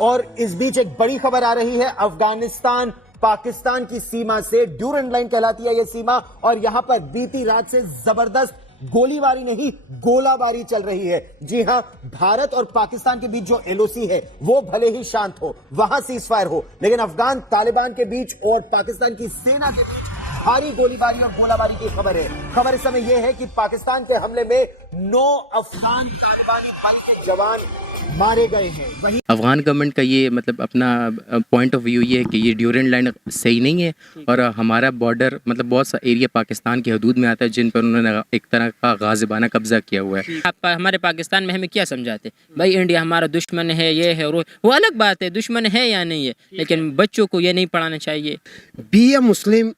और इस बीच एक बड़ी खबर आ रही है। अफगानिस्तान पाकिस्तान की सीमा से ड्यूरेंट लाइन कहलाती है यह सीमा, और यहां पर बीती रात से जबरदस्त गोलीबारी नहीं गोलाबारी चल रही है। जी हां, भारत और पाकिस्तान के बीच जो एलओसी है वो भले ही शांत हो, वहां सीजफायर हो, लेकिन अफगान तालिबान के बीच और पाकिस्तान की सेना के बीच भारी गोलीबारी और गोलाबारी की खबर है। खबर इस समय यह है कि पाकिस्तान के हमले में 9 अफगान तालिबानी बल के जवान मारे गए हैं। वहीं अफगान गवर्नमेंट का ये मतलब अपना पॉइंट ऑफ व्यू ये है कि ये ड्यूरेंट लाइन सही नहीं है और हमारा बॉर्डर मतलब बहुत सा एरिया पाकिस्तान की हदूद में आता है जिन पर उन्होंने एक तरह का गाजिबाना कब्जा किया हुआ है। आप हमारे पाकिस्तान में हमें क्या समझाते भाई, इंडिया हमारा दुश्मन है, ये है वो अलग बात है, दुश्मन है या नहीं है, लेकिन बच्चों को ये नहीं पढ़ाना चाहिए। बी ए मुस्लिम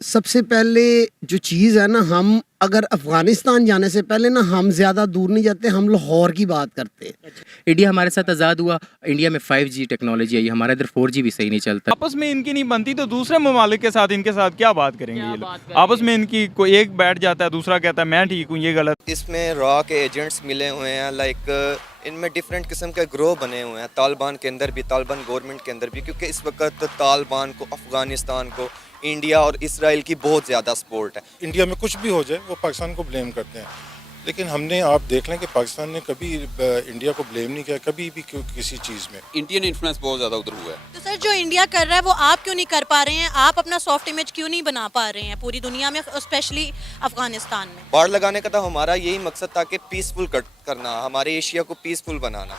सबसे पहले जो चीज़ है ना, हम अगर अफगानिस्तान जाने से पहले ना हम ज़्यादा दूर नहीं जाते, हम लाहौर की बात करते हैं। इंडिया हमारे साथ आज़ाद हुआ, इंडिया में 5G टेक्नोलॉजी आई, हमारा इधर 4G भी सही नहीं चलता। आपस में इनकी नहीं बनती तो दूसरे ममालिक के साथ इनके साथ क्या बात करेंगे ये लोग? आपस में इनकी कोई एक बैठ जाता है, दूसरा कहता है मैं ठीक हूँ, ये गलत। इसमें रॉ के एजेंट्स मिले हुए हैं, लाइक इनमें डिफरेंट किस्म के ग्रोह बने हुए हैं, तालिबान के अंदर भी, तालिबान गवर्नमेंट के अंदर भी, क्योंकि इस वक्त तालिबान को, अफगानिस्तान को इंडिया और इसराइल की बहुत ज़्यादा सपोर्ट है। इंडिया में कुछ भी हो जाए वो पाकिस्तान को ब्लेम करते हैं, लेकिन हमने आप देख लें कि पाकिस्तान ने कभी इंडिया को ब्लेम नहीं किया कभी भी किसी चीज़ में। इंडियन इन्फ्लुएंस बहुत ज़्यादा उधर हुआ है। तो सर जो इंडिया कर रहा है वो आप क्यों नहीं कर पा रहे हैं? आप अपना सॉफ्ट इमेज क्यों नहीं बना पा रहे हैं पूरी दुनिया में, स्पेशली अफगानिस्तान में? बाढ़ लगाने का तो हमारा यही मकसद था कि पीसफुल करना, हमारे एशिया को पीसफुल बनाना।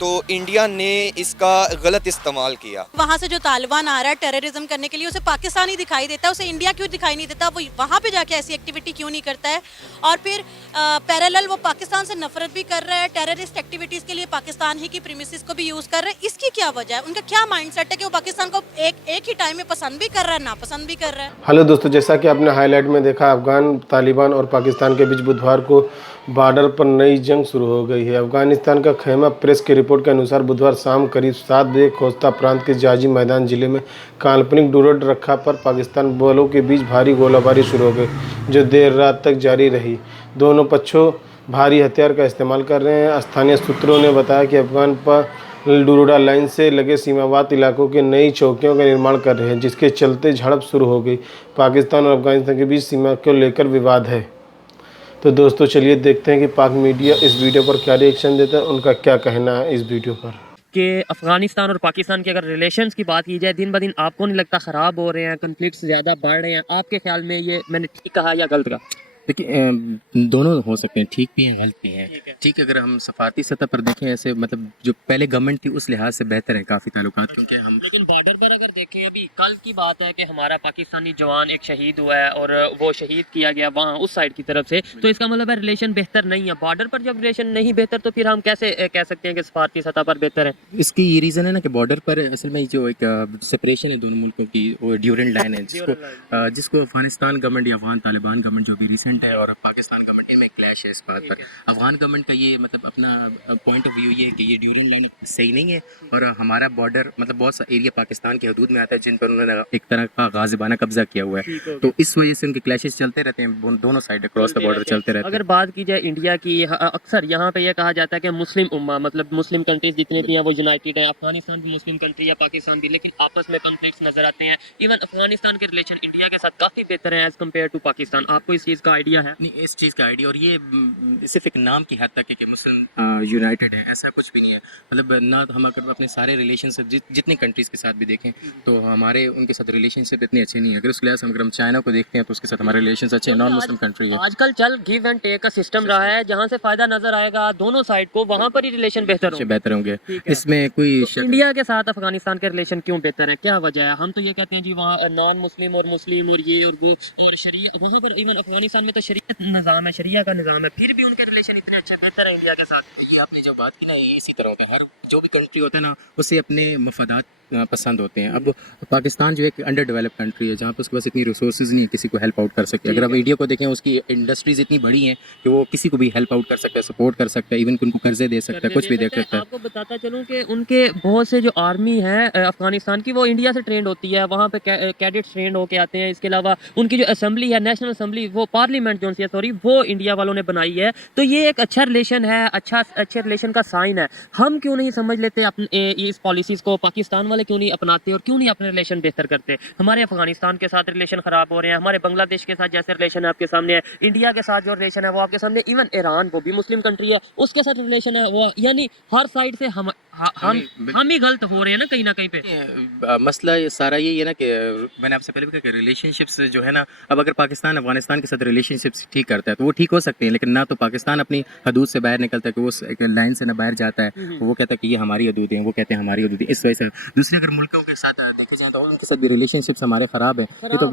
तो इंडिया ने इसका गलत इस्तेमाल किया। वहाँ से जो तालिबान आ रहा है टेररिज्म करने के लिए, उसे पाकिस्तान ही दिखाई देता है, उसे इंडिया क्यों दिखाई नहीं देता? वो वहाँ पे जाके ऐसी एक्टिविटी क्यों नहीं करता है? और फिर पैरेलल वो पाकिस्तान से नफरत भी कर रहा है, टेररिस्ट एक्टिविटीज़ के लिए पाकिस्तान ही की प्रीमिसेस को भी यूज़ कर रहा है। इसकी क्या वजह है? उनका क्या माइंडसेट है कि वो पाकिस्तान को एक ही टाइम में पसंद भी कर रहा है, नापसंद भी कर रहा है? हेलो दोस्तों, जैसा कि आपने हाईलाइट में देखा, अफगान तालिबान और पाकिस्तान के बीच बुधवार को बॉर्डर पर नई जंग शुरू हो गई है। अफगानिस्तान का खैमा प्रेस की रिपोर्ट के अनुसार बुधवार शाम करीब 7 बजे खोस्ता प्रांत के जाजी मैदान जिले में काल्पनिक ड्यूरेंट रेखा पर पाकिस्तान बलों के बीच भारी गोलाबारी शुरू हो गई, जो देर रात तक जारी रही। दोनों पक्षों भारी हथियार का इस्तेमाल कर रहे हैं। स्थानीय सूत्रों ने बताया कि अफगान पर डूरोडा लाइन से लगे सीमावर्ती इलाकों के नई चौकियों का निर्माण कर रहे हैं, जिसके चलते झड़प शुरू हो गई। पाकिस्तान और अफगानिस्तान के बीच सीमा को लेकर विवाद है। तो दोस्तों चलिए देखते हैं कि पाक मीडिया इस वीडियो पर क्या रिएक्शन देता है, उनका क्या कहना है इस वीडियो पर। कि अफगानिस्तान और पाकिस्तान के अगर रिलेशंस की बात की जाए, दिन ब दिन आपको नहीं लगता ख़राब हो रहे हैं, कन्फ्लिक्ट्स ज़्यादा बढ़ रहे हैं? आपके ख्याल में ये मैंने ठीक कहा या गलत कहा? देखिए, दोनों हो सकते हैं, ठीक भी हैं गलत भी हैं। ठीक, अगर हम सफारती सतह पर देखें, ऐसे मतलब जो पहले गवर्नमेंट थी उस लिहाज से बेहतर है काफ़ी ताल्लुकात, क्योंकि हम लेकिन बॉर्डर पर अगर देखें, अभी कल की बात है कि हमारा पाकिस्तानी जवान एक शहीद हुआ है और वो शहीद किया गया वहाँ उस साइड की तरफ से, तो इसका मतलब है रिलेशन बेहतर नहीं है। बॉर्डर पर जब रिलेशन नहीं बेहतर तो फिर हम कैसे कह सकते हैं कि सफारती सतह पर बेहतर है? इसकी ये रीज़न है ना कि बॉर्डर पर असल में जो एक सेपरेशन है दोनों मुल्कों की, वो ड्यूरेंट लाइन है, जिसको अफगानिस्तान गवर्नमेंट या अफगान तालिबान गवर्नमेंट जो भी रिसेंट है और पाकिस्तान गवर्नमेंट में क्लैश है इस बात पर। अफगान गवर्नमेंट का ये मतलब अपना पॉइंट ऑफ व्यू ये है कि ये ड्यूरेंट लाइन सही नहीं है और हमारा बॉर्डर मतलब बहुत सा एरिया पाकिस्तान की हदूद में आता है जिन पर उन्होंने एक तरह का गाजिबाना कब्जा किया हुआ है। तो इस वजह से उनके क्लैशेस चलते रहते हैं, दोनों साइड क्रॉस द बॉर्डर चलते रहते हैं। अगर बात की जाए इंडिया की, अक्सर यहाँ पे ये कहा जाता है कि मुस्लिम उम्मा मतलब मुस्लिम कंट्रीज जितनी भी हैं वो यूनाइटेड हैं। अफगानिस्तान भी मुस्लिम कंट्री या पाकिस्तान भी, लेकिन आपस में कॉन्फ्लिक्ट्स नजर आते हैं। इवन अफगानिस्तान के रिलेशन इंडिया के साथ काफ़ी बेहतर है एज कम्पेयर टू पाकिस्तान। आपको इस चीज़ का आइडिया है? नहीं, इस चीज़ का आइडिया, और ये सिर्फ एक नाम की हद तक है कि मुस्लिम यूनाइटेड है, ऐसा कुछ भी नहीं है। मतलब ना हम अगर अपने सारे रिलेशनशिप जितनी कंट्रीज़ के साथ भी देखें तो हमारे उनके साथ रिलेशनशिप इतने अच्छे नहीं है। अगर उस लिहाज से अगर हम चाइना को देखते हैं तो उसके साथ हमारे रिलेशन अच्छे हैं, नॉन मुस्लिम कंट्री है। आजकल चल गिव एंड टेक का सिस्टम रहा है, जहाँ से फायदा नजर आएगा दोनों साइड को, वहाँ पर ही रिलेशन बेहतर होंगे। इसमें कोई इंडिया के साथ अफगानिस्तान के रिलेशन क्यों बेहतर है, क्या वजह है? हम तो ये कहते हैं जी वहाँ नॉन मुस्लिम और मुस्लिम और ये और वो और शरीयत, वहाँ पर इवन अफगानिस्तान में तो शरीयत निज़ाम है, शरिया का निज़ाम है, फिर भी उनके रिलेशन इतने अच्छे बेहतर है इंडिया के साथ। ये आपने जब बात की ना, ये इसी तरह होता है। हर जो भी कंट्री होता है ना, उसे अपने मफादात पसंद होते हैं। अब पाकिस्तान जो एक अंडर डेवलप्ड कंट्री है जहाँ पर उसके पास इतनी रिसोर्सेज नहीं है किसी को हेल्प आउट कर सके। अगर आप इंडिया को देखें उसकी इंडस्ट्रीज इतनी बड़ी हैं कि वो किसी को भी हेल्प आउट कर सकता है, सपोर्ट कर सकता है, इवन उनको कर्जे दे सकता है, कुछ भी दे सकता है। आपको बताता चलूँ कि उनके बहुत से जो आर्मी है अफगानिस्तान की, वो इंडिया से ट्रेंड होती है, वहाँ पे कैडेट्स ट्रेंड होके आते हैं। इसके अलावा उनकी जो असेंबली है, नेशनल असेंबली, वो पार्लियामेंट जो सॉरी वो इंडिया वालों ने बनाई है। तो ये एक अच्छा रिलेशन है, अच्छे रिलेशन का साइन है। हम क्यों नहीं समझ लेते अपने इस पॉलिसीज़ को, पाकिस्तान वाले क्यों नहीं अपनाते और क्यों नहीं अपने रिलेशन बेहतर करते? हमारे अफगानिस्तान के साथ रिलेशन ख़राब हो रहे हैं, हमारे बांग्लादेश के साथ जैसे रिलेशन है आपके सामने है, इंडिया के साथ जो रिलेशन है वो आपके सामने, इवन ईरान वो भी मुस्लिम कंट्री है उसके साथ रिलेशन है वो, यानी हर साइड से हम ही गलत हो रहे हैं ना कहीं पे। मसला ये सारा यही है ना कि मैंने आपसे पहले भी कहा कि रिलेशनशिप्स जो है ना, अब अगर पाकिस्तान अफगानिस्तान के साथ रिलेशनशिप्स ठीक करता है तो वो ठीक हो सकते हैं, लेकिन ना तो पाकिस्तान अपनी हदूद से बाहर निकलता है कि वो एक लाइन से ना बाहर जाता है, वो कहता है कि ये हमारी हदूद है, वो कहते हैं हमारी हदूद है। इस वजह से दूसरे अगर मुल्कों के साथ देखे जाए तो उनके साथ भी रिलेशनशिप्स हमारे ख़राब है। ये तो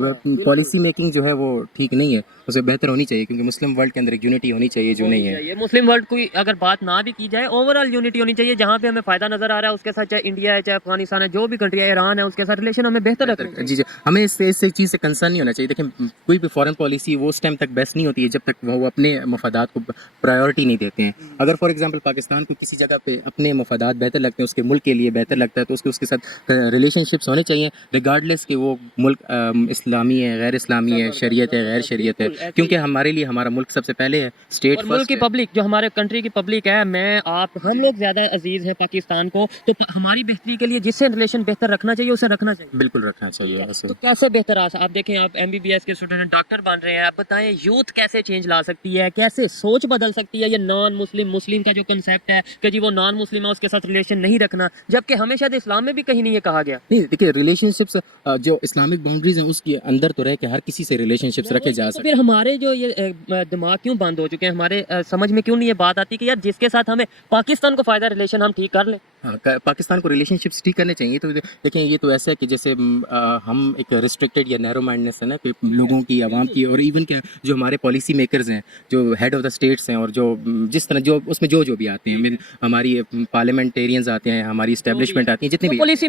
पॉलिसी मेकिंग जो है वो ठीक नहीं है, उसे बेहतर होनी चाहिए, क्योंकि मुस्लिम वर्ल्ड के अंदर एक यूनिटी होनी चाहिए जो नहीं है। मुस्लिम वर्ल्ड की अगर बात ना भी की जाए, ओवरऑल यूनिटी होनी चाहिए। जहाँ पे हमें फ़ायदा नज़र आ रहा है उसके साथ, चाहे इंडिया है, चाहे अफगानिस्तान है, जो भी कंट्री है, ईरान है, उसके साथ रिलेशन हमें बेहतर रखना चाहिए। जी, हमें इस चीज़ से कंसर्न नहीं होना चाहिए। देखें, कोई भी फॉरेन पॉलिसी वो उस टाइम तक बेस्ट नहीं होती है जब तक वो अपने मफादात को प्रायोरिटी नहीं देते हैं। अगर फॉर एग्जांपल पाकिस्तान को किसी जगह पे अपने मफादात बेहतर लगते हैं, उसके मुल्क के लिए बेहतर लगता है, तो उसके साथ रिलेशनशिप्स होने चाहिए, रिगार्डलेस कि वो मुल्क इस्लामी है, गैर इस्लामी है, शरीयत है, गैर शरीयत है, क्योंकि हमारे लिए हमारा मुल्क सबसे पहले है, स्टेट फर्स्ट। मुल्क की पब्लिक जो हमारे कंट्री की पब्लिक है, मैं आप हम लोग ज़्यादा अजीज़ है पाकिस्तान को, तो हमारी बेहतरी के लिए जिससे रिलेशन बेहतर रखना चाहिए उसे रखना चाहिए। बिल्कुल रखना चाहिए। ऐसे तो कैसे बेहतर आप देखें, आप MBBS के स्टूडेंट डॉक्टर बन रहे हैं, आप बताएं यूथ कैसे चेंज ला सकती है, कैसे सोच बदल सकती है? ये नॉन मुस्लिम का जो कंसेप्ट है कि जी वो नॉन मुस्लिम है उसके साथ रिलेशन नहीं रखना, जबकि हमें शायद इस्लाम में भी कहीं नहीं ये कहा गया। नहीं, देखिए रिलेशनशिप्स जो इस्लामिक बाउंड्रीज हैं उसके अंदर तो रह के हर किसी से रिलेशनशिप्स रखे जा सकते हैं। फिर हमारे जो ये दिमाग क्यों बंद हो चुके हैं, हमारे समझ में क्यों नहीं ये बात आती कि यार जिसके साथ हमें पाकिस्तान को फ़ायदा रिलेशन हम ठीक कर लें। पाकिस्तान को रिलेशनशिप्स ठीक करने चाहिए। तो देखें, ये तो ऐसा है कि जैसे हम एक रिस्ट्रिक्टेड या नैरो माइंडनेस है ना कि लोगों की, आवाम की, और इवन क्या जो हमारे पॉलिसी मेकर्स हैं, जो हेड ऑफ द स्टेट्स हैं, और जो जिस तरह जो उसमें जो भी आते हैं, हमारी पार्लियामेंटेरियंस आते हैं, हमारी इस्टेब्लिशमेंट आती है, जितने भी पॉलिसी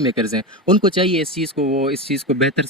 मेकर्स हैं, उनको चाहिए इस चीज़ को बेहतर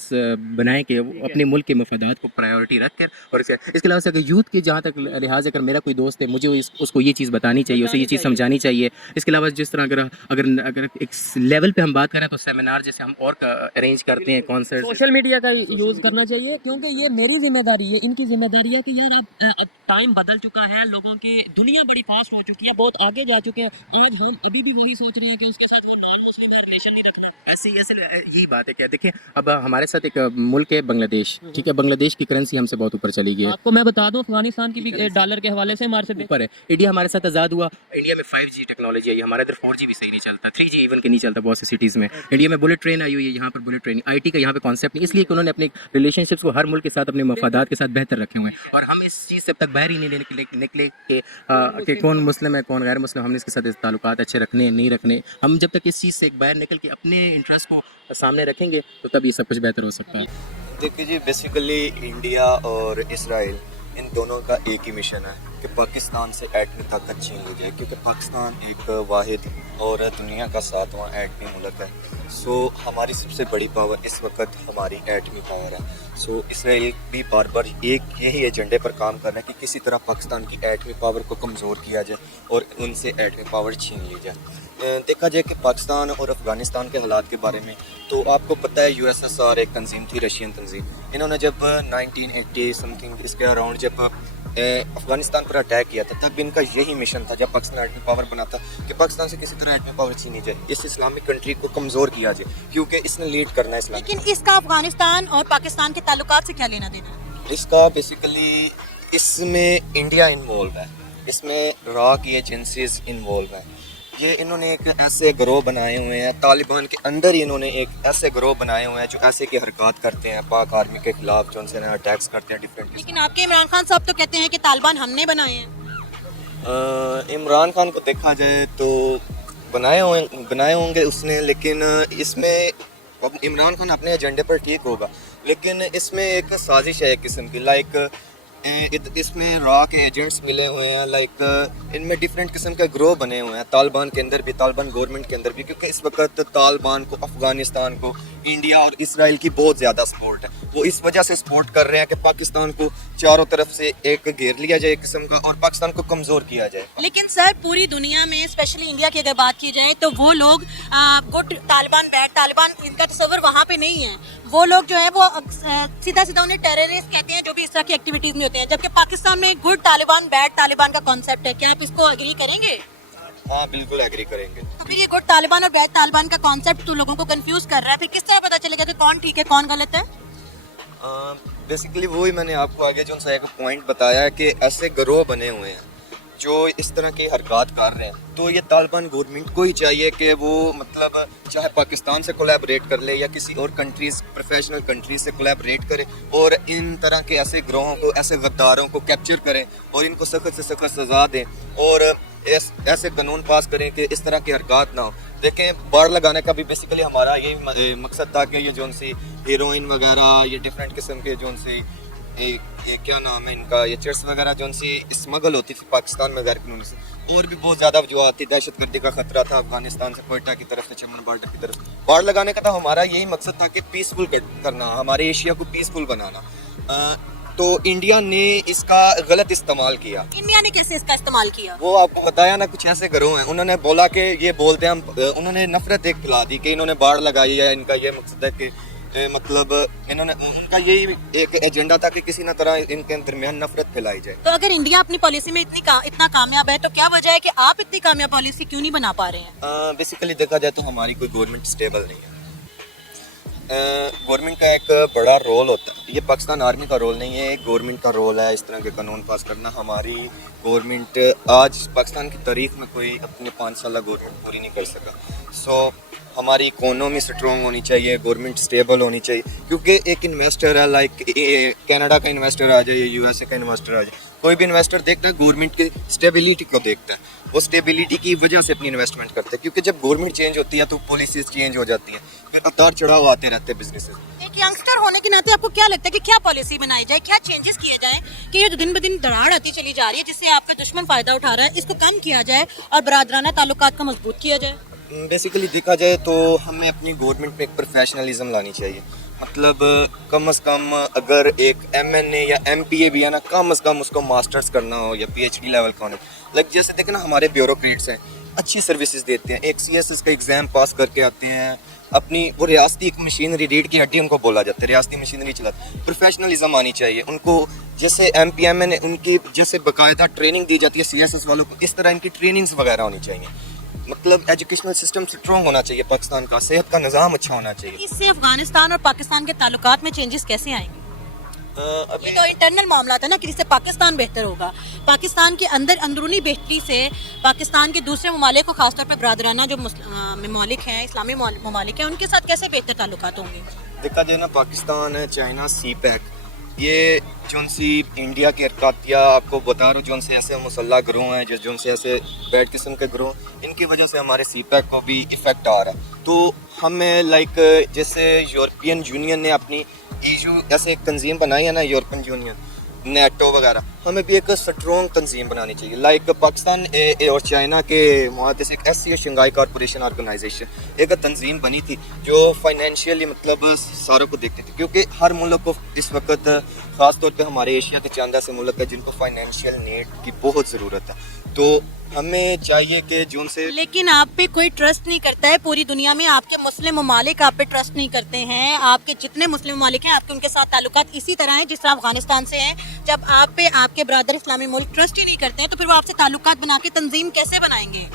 बनाएं कि वो अपने मुल्क के मफादात को प्रायोरिटी रख कर। और इसके अलावा अगर यूथ के जहाँ तक लिहाज, अगर मेरा कोई दोस्त है, मुझे उसको ये चीज़ बतानी चाहिए, उसे ये चीज़ समझानी चाहिए। इसके अलावा जिस तरह अगर एक लेवल पे हम बात करें तो सेमिनार जैसे हम और अरेंज करते हैं, कॉन्सर्ट, सोशल मीडिया का यूज़ करना चाहिए, क्योंकि ये मेरी जिम्मेदारी है, इनकी जिम्मेदारी है कि यार अब टाइम बदल चुका है, लोगों की दुनिया बड़ी फास्ट हो चुकी है, बहुत आगे जा चुके हैं। आज हम अभी भी वही सोच रहे हैं कि उसके साथ वो नॉन मुस्लिम है, रिलेशन नहीं रखना। ऐसे यही बात है। क्या देखें, अब हमारे साथ एक मुल्क है बांग्लादेश, ठीक है, बांग्लादेश की करेंसी हमसे बहुत ऊपर चली गई है। आपको मैं बता दूं, अफगानिस्तान की भी डॉलर के हवाले से हमारे से ऊपर है। इंडिया हमारे साथ आज़ाद हुआ, इंडिया में 5G टेक्नोलॉजी आई, हमारे इधर 4G भी सही नहीं चलता, 3G इवन के नहीं चलता बहुत सी सिटीज़ में। इंडिया में बुलेट ट्रेन आई हुई है, यहाँ पर बुलेट ट्रेन, IT का यहाँ पे कॉन्सेप्ट नहीं, इसलिए कि उन्होंने अपने रिलेशनशिप्स को हर मुल्क के साथ, अपने मफादात के साथ बेहतर रखे हुए हैं। और हम इस चीज़ से अब तक बाहर ही नहीं निकले कि कौन मुस्लिम है कौन गैर मुस्लिम, हमने इसके साथ ताल्लुकात अच्छे रखने नहीं रखने। हम जब तक इस चीज़ से एक बाहर निकल के अपने इंटरेस्ट को सामने रखेंगे तो तब ये सब कुछ बेहतर हो सकता है। देखिए जी, बेसिकली इंडिया और इसराइल, इन दोनों का एक ही मिशन है कि पाकिस्तान से एटमी ताकत छीन ली जाए, क्योंकि पाकिस्तान एक वाहिद और दुनिया का 7वां एटमी मुल्क है। सो हमारी सबसे बड़ी पावर इस वक्त हमारी एटमी पावर है। सो इसराइल भी बार बार यही एजेंडे पर काम कर रहे हैं कि किसी तरह पाकिस्तान की एटमी पावर को कमज़ोर किया जाए और उनसे एटमी पावर छीन ली जाए। देखा जाए कि पाकिस्तान और अफ़गानिस्तान के हालात के बारे में, तो आपको पता है USSR एक तंजीम थी, रशियन तंजीम। इन्होंने जब 1980 समथिंग इसके अराउंड जब अफ़गानिस्तान पर अटैक किया था, तब इनका यही मिशन था, जब पाकिस्तान एटमी पावर बना था, कि पाकिस्तान से किसी तरह एटमी पावर छीनी जाए, इस इस्लामिक कंट्री को कमज़ोर किया जाए, क्योंकि इसने लीड करना है इस्लाम। लेकिन इसका अफगानिस्तान और पाकिस्तान के ताल्लुकात से क्या लेना देना है? इसका बेसिकली इसमें इंडिया इन्वॉल्व है, इसमें रॉ की एजेंसीज इन्वॉल्व हैं। ये इन्होंने एक ऐसे गिरोह बनाए हुए हैं, तालिबान के अंदर ही इन्होंने एक ऐसे गिरोह बनाए हुए हैं जो ऐसे की हरकत करते हैं पाक आर्मी के खिलाफ, जो उनसे अटैक्स करते हैं डिफरेंट। लेकिन आपके इमरान खान साहब तो कहते हैं कि तालिबान हमने बनाए हैं। इमरान खान को देखा जाए तो बनाए होंगे उसने, लेकिन इसमें इमरान खान अपने एजेंडे पर ठीक होगा, लेकिन इसमें एक साजिश है एक किस्म की, लाइक इसमें रॉ के एजेंट्स मिले हुए हैं, लाइक इनमें डिफरेंट किस्म के ग्रोह बने हुए हैं, तालिबान के अंदर भी, तालिबान गवर्नमेंट के अंदर भी, क्योंकि इस वक्त तालिबान को, अफगानिस्तान को इंडिया और इसराइल की बहुत ज़्यादा सपोर्ट है। वो इस वजह से सपोर्ट कर रहे हैं कि पाकिस्तान को चारों तरफ से एक घेर लिया जाए एक किस्म का, और पाकिस्तान को कमज़ोर किया जाए। लेकिन सर पूरी दुनिया में स्पेशली इंडिया की अगर बात की जाए तो वो लोग गुड तालिबान बैड तालिबान इनका तस्वर वहाँ पे नहीं है। वो लोग जो है वो सीधा सीधा उन्हें टेररिस्ट कहते हैं जो भी इस तरह की एक्टिविटीज में होते हैं, जबकि पाकिस्तान में गुड तालिबान बैड तालिबान का कॉन्सेप्ट है। क्या आप इसको एग्री करेंगे? हाँ बिल्कुल एग्री करेंगे। तो फिर ये गुड तालिबान और बैड तालिबान का कॉन्सेप्ट तो लोगों को कंफ्यूज कर रहा है, फिर किस तरह पता चलेगा कि कौन ठीक है कौन गलत है? बेसिकली वही मैंने आपको आगे जो सा एक पॉइंट बताया है कि ऐसे गिरोह बने हुए हैं जो इस तरह की हरकत कर रहे हैं, तो ये तालिबान गवर्नमेंट को ही चाहिए कि वो मतलब चाहे पाकिस्तान से कोलैबोरेट कर ले या किसी और कंट्रीज, प्रोफेशनल कंट्रीज से कोलैबोरेट करे और इन तरह के ऐसे गिरोहों को, ऐसे गद्दारों को कैप्चर करें और इनको सख्त से सख्त सजा दें और ऐसे कानून पास करें कि इस तरह की हरकत ना हो। देखें, बाढ़ लगाने का भी बेसिकली हमारा यही मकसद था कि ये जोन सी हीरोइन वगैरह, ये डिफरेंट किस्म के जोन सी ये क्या नाम है इनका, ये चिट्स वगैरह जो सी स्मगल होती थी पाकिस्तान में गैर कानूनी से, और भी बहुत ज़्यादा वजूहत थी। दहशतगर्दी का खतरा था अफगानिस्तान से, कोयटा की तरफ से, चमन बॉर्डर की तरफ। बाढ़ लगाने का तो हमारा यही मकसद था कि पीसफुल करना, हमारे एशिया को पीसफुल बनाना। तो इंडिया ने इसका गलत इस्तेमाल किया। इंडिया ने कैसे इसका इस्तेमाल किया? वो आपको बताया ना, कुछ ऐसे गिरोह हैं, उन्होंने बोला कि ये बोलते हैं हम, उन्होंने नफरत एक फैला दी कि इन्होंने बाढ़ लगाई है, इनका ये मकसद है कि मतलब इन्होंने, उनका यही एक एजेंडा था कि किसी न तरह इनके दरमियान नफरत फैलाई जाए। तो अगर इंडिया अपनी पॉलिसी में इतना कामयाब है तो क्या वजह है कि आप इतनी कामयाब पॉलिसी क्यों नहीं बना पा रहे हैं? बेसिकली देखा जाए तो हमारी कोई गवर्नमेंट स्टेबल नहीं है। गवर्नमेंट का एक बड़ा रोल होता है, ये पाकिस्तान आर्मी का रोल नहीं है, गवर्नमेंट का रोल है इस तरह के कानून पास करना। हमारी गवर्नमेंट आज पाकिस्तान की तारीख में कोई अपने 5 साल गवर्नमेंट पूरी नहीं कर सका। सो हमारी इकोनॉमी स्ट्रॉन्ग होनी चाहिए, गवर्नमेंट स्टेबल होनी चाहिए, क्योंकि एक इन्वेस्टर है, लाइक कनाडा का इन्वेस्टर आ जाए, यूएसए का इन्वेस्टर आ जाए, कोई भी इन्वेस्टर देखता है गवर्नमेंट की स्टेबिलिटी को देखता है, वो स्टेबिलिटी की वजह से अपनी इन्वेस्टमेंट करते हैं, क्योंकि जब गवर्नमेंट चेंज होती है तो पॉलिसीज चेंज हो जाती हैं, फिर उतार चढ़ाव आते रहते हैं बिजनेस। एक यंगस्टर होने के नाते आपको क्या लगता है कि क्या पॉलिसी बनाई जाए, क्या चेंजेस किए जाए कि ये जो दिन ब दिन दरार आती चली जा रही है जिससे आपका दुश्मन फायदा उठा रहा है, इसको कम किया जाए और बरादराना ताल्लुकात को मजबूत किया जाए? बेसिकली देखा जाए तो हमें अपनी गवर्नमेंट में एक प्रोफेशनलिज्म लानी चाहिए। मतलब कम से कम अगर एक MNA या MPA भी है ना, कम से कम उसको मास्टर्स करना हो या PhD लेवल का होना। लाइक जैसे देखें ना, हमारे ब्यूरोक्रेट्स हैं, अच्छी सर्विसेज देते हैं, एक CSS का एग्ज़ाम पास करके आते हैं, अपनी वो रियासती एक मशीनरी, रीढ़ की हड्डी उनको बोला जाता है, रियासती मशीनरी चलाते। प्रोफेशनलिज्म आनी चाहिए उनको, जैसे MP MNA उनकी जैसे बाकायदा ट्रेनिंग दी जाती है CSS वालों को, इस तरह इनकी ट्रेनिंग्स वगैरह होनी चाहिए। मतलब एजुकेशनल सिस्टम स्ट्रॉन्ग होना चाहिए पाकिस्तान का, सेहत का निज़ाम अच्छा होना चाहिए। इससे अफगानिस्तान और पाकिस्तान के ताल्लुकात में चेंजेस कैसे आएंगे? ये तो इंटरनल मामला था ना कि जिससे पाकिस्तान बेहतर होगा। पाकिस्तान के अंदर अंदरूनी बेहतरी से पाकिस्तान के दूसरे ममालिक को, खासतौर पर बरादराना जो ममालिक हैं, इस्लामी ममालिक हैं, उनके साथ कैसे बेहतर ताल्लुकात होंगे? देखा जाए ना, पाकिस्तान, चाइना, CPEC, ये जोन सी इंडिया की हरकत, या आपको बता रहा हूँ जोन से ऐसे मुसल्ला गिरोह हैं, जोन से ऐसे बैड किस्म के गिरोह, इनकी वजह से हमारे CPEC को भी इफ़ेक्ट आ रहा है। तो हमें लाइक जैसे यूरोपियन यूनियन ने अपनी EU ऐसे एक तंजीम बनाई है ना, यूरोपियन यूनियन, NATO वगैरह, हमें भी एक स्ट्रॉन्ग तंजीम बनानी चाहिए। लाइक पाकिस्तान और चाइना के मुआहदे से एक SCO शंघाई कॉरपोरेशन ऑर्गेनाइजेशन एक तंजीम बनी थी जो फाइनेंशियली मतलब सारों को देखती थी, क्योंकि हर मुल्क को इस वक्त, ख़ास तौर पे हमारे एशिया के चंद ऐसे मुल्क है जिनको फाइनेंशियल नीड की बहुत ज़रूरत है। तो हमें चाहिए कि जोन से, लेकिन आप पे कोई ट्रस्ट नहीं करता है पूरी दुनिया में, आपके मुस्लिम ममालिक आप पे ट्रस्ट नहीं करते हैं, आपके जितने मुस्लिम ममालिक हैं आपके उनके साथ ताल्लुकात इसी तरह हैं जिस तरह अफगानिस्तान से हैं। जब आप पे आपके ब्रदर इस्लामी मुल्क ट्रस्ट ही नहीं करते हैं तो फिर वो आपसे ताल्लुकात बना के तंजीम कैसे बनाएंगे?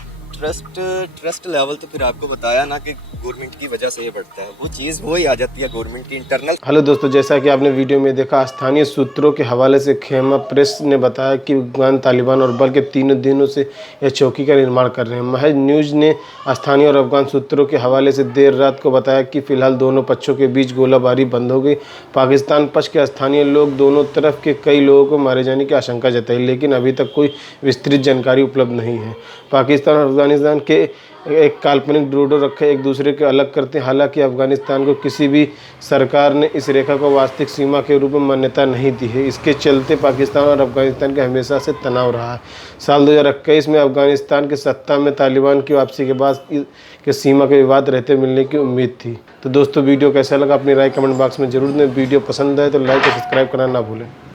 ट्रस्ट लेवल तो फिर आपको बताया ना कि गवर्नमेंट की वजह से ये बढ़ता है, वो चीज़ वो ही आ जाती है गवर्नमेंट की इंटरनल। हेलो दोस्तों, जैसा कि आपने वीडियो में देखा, स्थानीय सूत्रों के हवाले से खेमा प्रेस ने बताया कि अफगान तालिबान और बल्कि 3 दिनों से यह चौकी का निर्माण कर रहे हैं। महज न्यूज़ ने स्थानीय और अफगान सूत्रों के हवाले से देर रात को बताया कि फ़िलहाल दोनों पक्षों के बीच गोलाबारी बंद हो गई। पाकिस्तान पक्ष के स्थानीय लोग दोनों तरफ के कई लोगों को मारे जाने की आशंका जताई, लेकिन अभी तक कोई विस्तृत जानकारी उपलब्ध नहीं है। पाकिस्तान और अफगानिस्तान अफगानिस्तान के एक काल्पनिक ड्रोडो रखे एक दूसरे के अलग करते हैं। हालांकि अफगानिस्तान को किसी भी सरकार ने इस रेखा को वास्तविक सीमा के रूप में मान्यता नहीं दी है। इसके चलते पाकिस्तान और अफगानिस्तान के हमेशा से तनाव रहा है। साल 2021 में अफगानिस्तान के सत्ता में तालिबान की वापसी के बाद के सीमा के विवाद रहते मिलने की उम्मीद थी। तो दोस्तों वीडियो कैसा लगा अपनी राय कमेंट बॉक्स में जरूर दें। वीडियो पसंद आए तो लाइक और सब्सक्राइब करना ना भूलें।